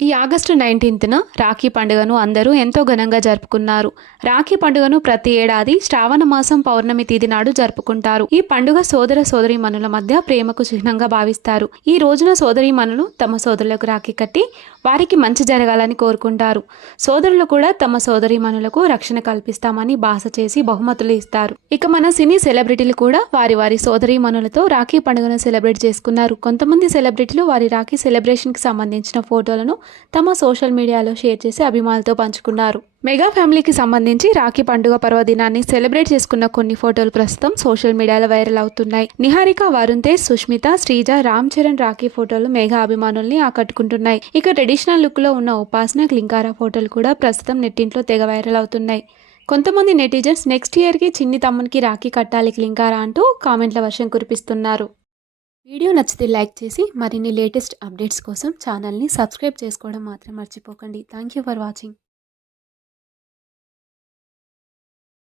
ఈ ఆగస్టు నైన్టీన్త్న రాఖీ పండుగను అందరూ ఎంతో ఘనంగా జరుపుకున్నారు. రాఖీ పండుగను ప్రతి ఏడాది శ్రావణ మాసం పౌర్ణమి తేదీ నాడు జరుపుకుంటారు. ఈ పండుగ సోదర సోదరి మనుల మధ్య ప్రేమకు చిహ్నంగా భావిస్తారు. ఈ రోజున సోదరి మనులు తమ సోదరులకు రాఖీ కట్టి వారికి మంచి జరగాలని కోరుకుంటారు. సోదరులు కూడా తమ సోదరి మనులకు రక్షణ కల్పిస్తామని బాస చేసి బహుమతులు ఇస్తారు. ఇక మన సినీ సెలబ్రిటీలు కూడా వారి వారి సోదరి మనులతో రాఖీ పండుగను సెలబ్రేట్ చేసుకున్నారు. కొంతమంది సెలబ్రిటీలు వారి రాఖీ సెలబ్రేషన్కి సంబంధించిన ఫోటోలను తమ సోషల్ మీడియాలో షేర్ చేసి అభిమానులతో పంచుకున్నారు. మెగా ఫ్యామిలీకి సంబంధించి రాఖీ పండుగ పర్వదినాన్ని సెలబ్రేట్ చేసుకున్న కొన్ని ఫోటోలు ప్రస్తుతం సోషల్ మీడియాలో వైరల్ అవుతున్నాయి. నిహారిక వరుణ్ తేజ్ సుష్మిత శ్రీజ రామ్ చరణ్ రాఖీ ఫోటోలు మెగా అభిమానుల్ని ఆకట్టుకుంటున్నాయి. ఇక ట్రెడిషనల్ లుక్లో ఉన్న ఉపాసన క్లింకారా ఫోటోలు కూడా ప్రస్తుతం నెట్టింట్లో తెగ వైరల్ అవుతున్నాయి. కొంతమంది నెటిజన్స్ నెక్స్ట్ ఇయర్కి చిన్ని తమ్మునికి రాఖీ కట్టాలి క్లింకారా అంటూ కామెంట్ల వర్షం కురిపిస్తున్నారు. వీడియో నచ్చితే లైక్ చేసి మరిన్ని లేటెస్ట్ అప్డేట్స్ కోసం ఛానల్ని సబ్స్క్రైబ్ చేసుకోవడం మాత్రం మర్చిపోకండి. Thank you for watching.